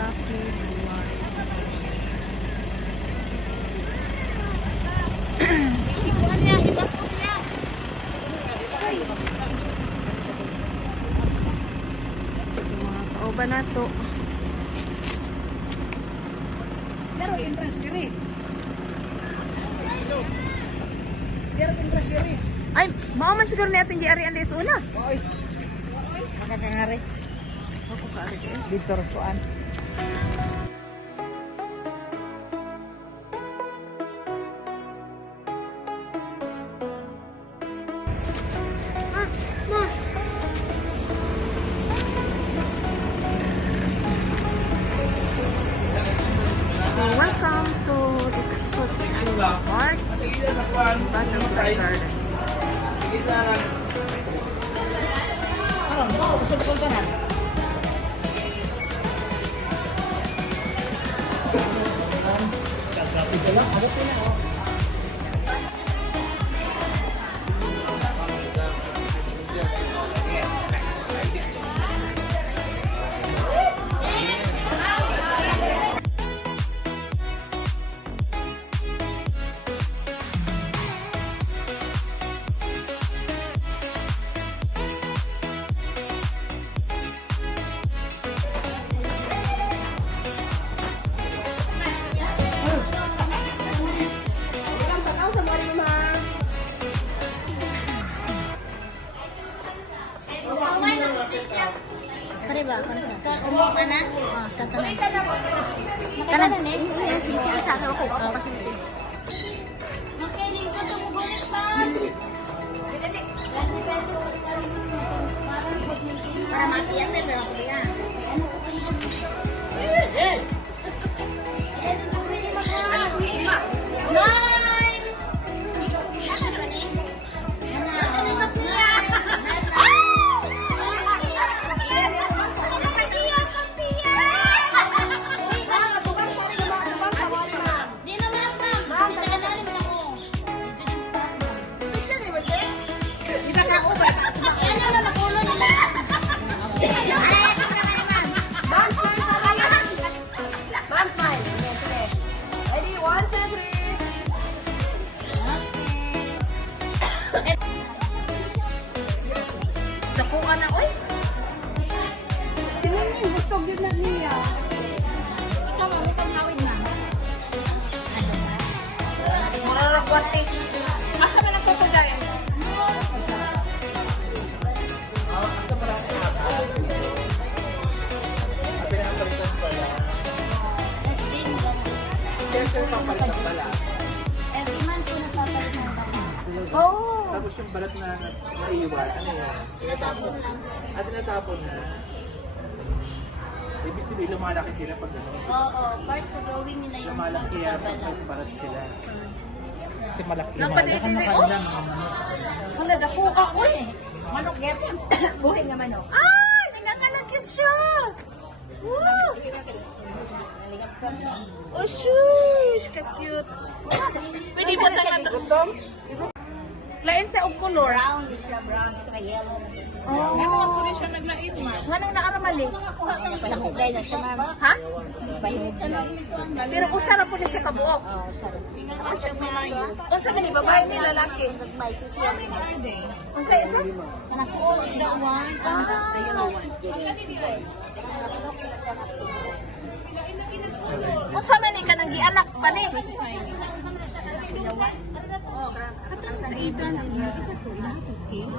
Kaki Buwan. So mga kauban na to. Pero interest diri. Pero interest diri. Ay, mao man siguro na itong giarian des una. Oy. Makakangari. Ako kaari eh. Dito restoan. So welcome to Exotic Animal Park, Butterfly Garden. Ano, mo gusto ko puntahan. Ito lang, agad na ako. Kare ba? Kare sa? Umuha ka na? Ah, sa tanan. Kanan na eh. Yes, sige sa ako ko kasi. Makiling ko tumugulit pa. Dili. 20 pesos sa kali mo. Para makiyan na lang ako yan. Ano sa tingin mo? Eh. Ayan ang pwede maka. Smile. Dakungan na, oy! Sino yung gusto gid na niya? Ikaw mo itong hawid na. Mararagwat eh. Asa man ang papagayin? Every month ko napapalit ng baka. Oh! Tapos yung balat na naiiwan, ano yan? Tinatapon. At tinatapon na. Ibig sabihin, lumalaki sila pag ano. Oo, part sa drawing nila yung Lumalaki yan pag pagbabalat. balat sila. Kasi malaki. Napadidiri, oh! Wala, dakuka, oy! Manok yapon. Buhay nga manok. Ay! Nanganagkit siya! Wow! Oh, shush! Ka-cute! Pwede mo tangan Gutom? lain sa og color. Brown, siya brown. Ito kay yellow. Oh. Ano lang ko rin siya naglait, ma. Nganong naaramali? Palahugay na siya, ma'am. Ha? Palahugay. Pero usara po siya sa kabuok. Oo, sorry. Unsa man ni babae ni lalaki? May susiyan. Unsa isa? Anak ko so the one. Unsa man ni kanang gianak pa ni? Sa ibon sa to ina to scale.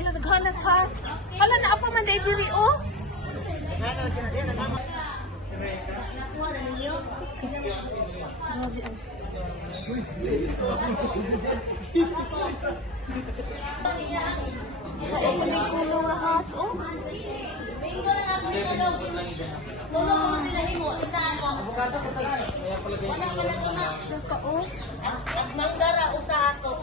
Ano naghanas has? Hala na apa man dai diri oh. Ay, ko ni kulo nga has oh. Oh. Nagmanggara usa ato.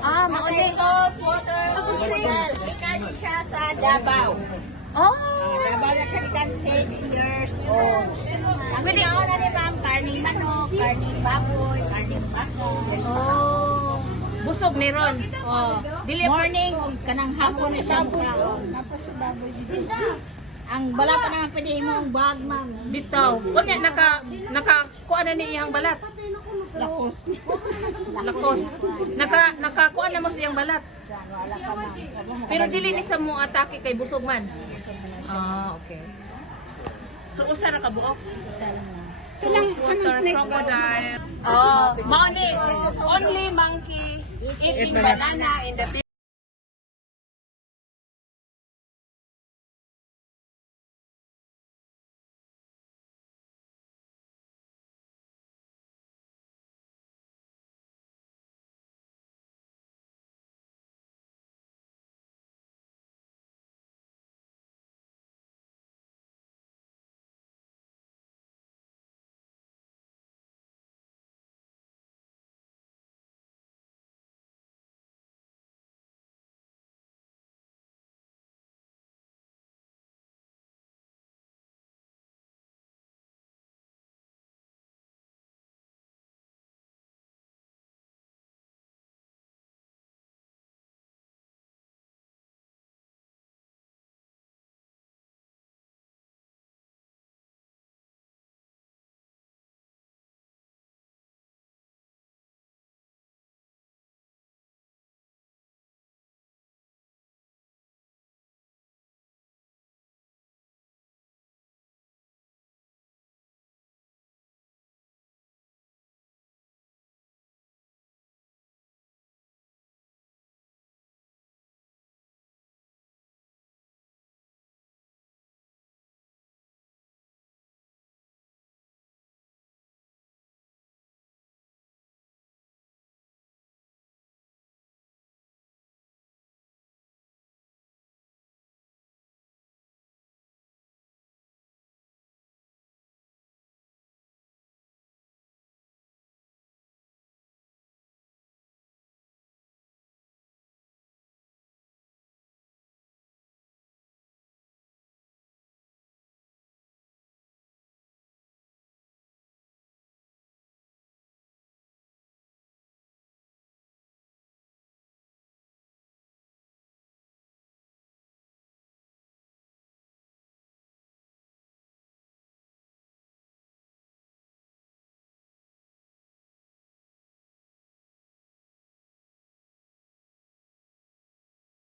Ah, mauli. Salt water. Ikaji siya sa Davao. Oh. Davao na siya ikan 6 years old. Ang pinauna ni ma'am, karning manok, karning baboy, karning baka. Oh. Busog ni Ron. Oh, Dili morning ug kanang hapon na siya kaon. Napasubaboy dito. Ang balata naman pwede imong bag, ma'am. bitaw. Kunya naka kuan na ni iyang balat. Lakos. Lakos. Nakakuan na mo sa iyang balat. Wala pa, ma'am. Pero dili ni sa mo atake kay busog man. Ah, okay. So usa ra ka buok. Isa lang lang. Silang kanang snake. Crocodile. Oh, mao ni only monkey eating banana in the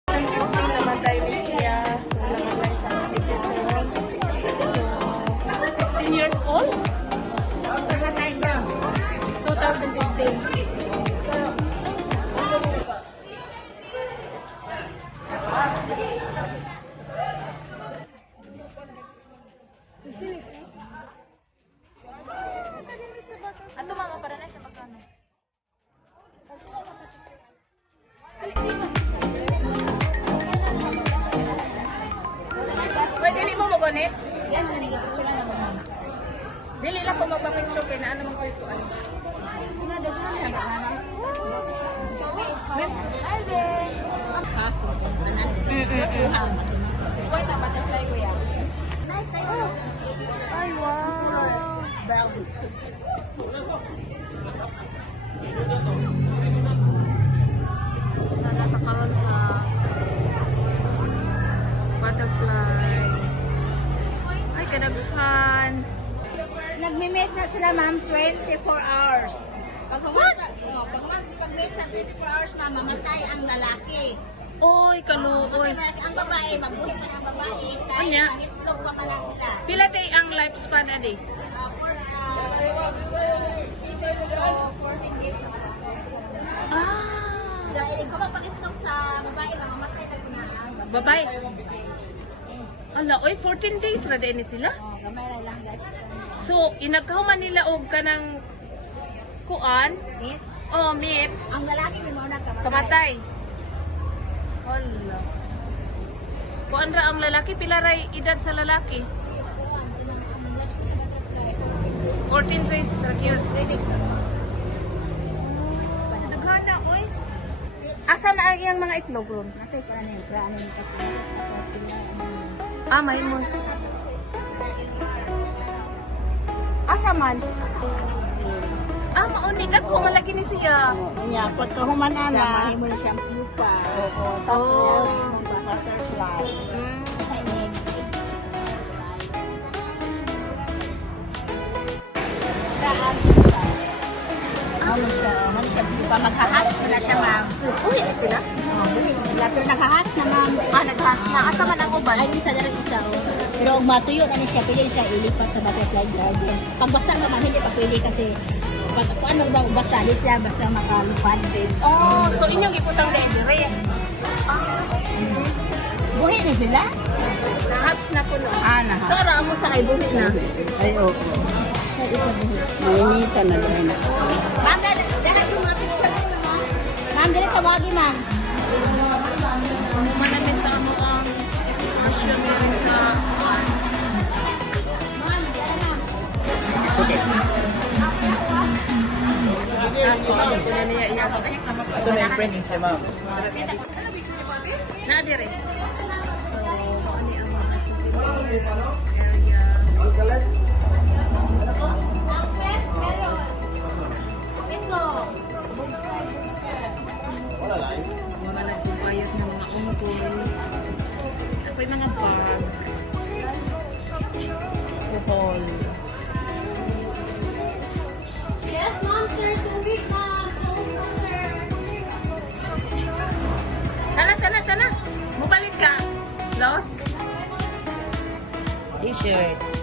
namatay ni siya. So, namatay sa 15 years old? Namatay ka. 2015. Ato mama para na sa bakano. Pwede dili mo magunit? Yes, nagigipicture na naman, ma'am. Dili lang ko magpa-picture kay na ano man ko ito. Pinadaghan na naman. Wait, butterfly ko yan. Nice, tayo. Ay, wow. Brown. Natakaroon sa butterfly. Ay, kadaghan. Nagme-meet na sila, ma'am, 24 hours. Pag pag-meet sa 24 hours, ma'am, mamatay ang lalaki. Oy, kaluoy. Ang babae, magbuhay pa ng babae. Dahil Anya? mangitlog pa man sila. Pila day ang lifespan adi? For 14 days na pala. Ah, Dahil kung mapagitlog sa babae, mamamatay sa kunahan. babay. Ala, oy, 14 days ra din sila. Gamay na lang, guys. So, inagkahuman nila og kanang kuan. Meet. Oh, meat. Ang lalaki, may mga nagkamatay. Kamatay. Hala. Kuan ra ang lalaki, pila ra edad sa lalaki? 14 days ra gyud. Naghana oy. Asa na ang iyang mga itlog ron? Natay para na yung prano yung katulad. Ah, may mo. Asa man? Ah, maunig ako. Malagi ni siya. Iya, pagkahuman na. Samahin mo yung shampoo pa. Oo, tapos Oh. butterfly. Mm. Ano siya? Pa magha-hatch na siya, ma'am. Uy, ano sila? Pero nagha-hatch na, ma'am. Ah, nag-hatch na. Asa man ang uban? Ay, isa na rin isa, oh. Pero kung matuyo na niya siya, pwede siya ilipat sa butterfly garden. Pag basa naman, hindi pa pwede kasi pag kung ano ba basa, di siya basta makalupad din. Oh, so inyong giputang dendere. Buhi na sila? Na-hatch na po no. Ah, naha. Pero amo sa kay buhi na. Ay, oo. Sa isa buhi. Mainitan na dahil na. Ma'am, dala yung mga picture na ito, ma'am. Ma'am, dala tawagin, ma'am. Manamit sa amo ang excursion diri sa Ma'am, dala, ma'am. ako na niya iya ko. Ito na yung friend siya, ma'am. Ano bicho ni Bobby? Na dire. So, ano ang mga city area. Wala lang. Mga nagpupayat ng mga ungkol. Ako'y mga bag. Pupol. Yes, ma'am, sir. Tubig, ma'am. Tana. Mubalik ka. Lost? T-shirts.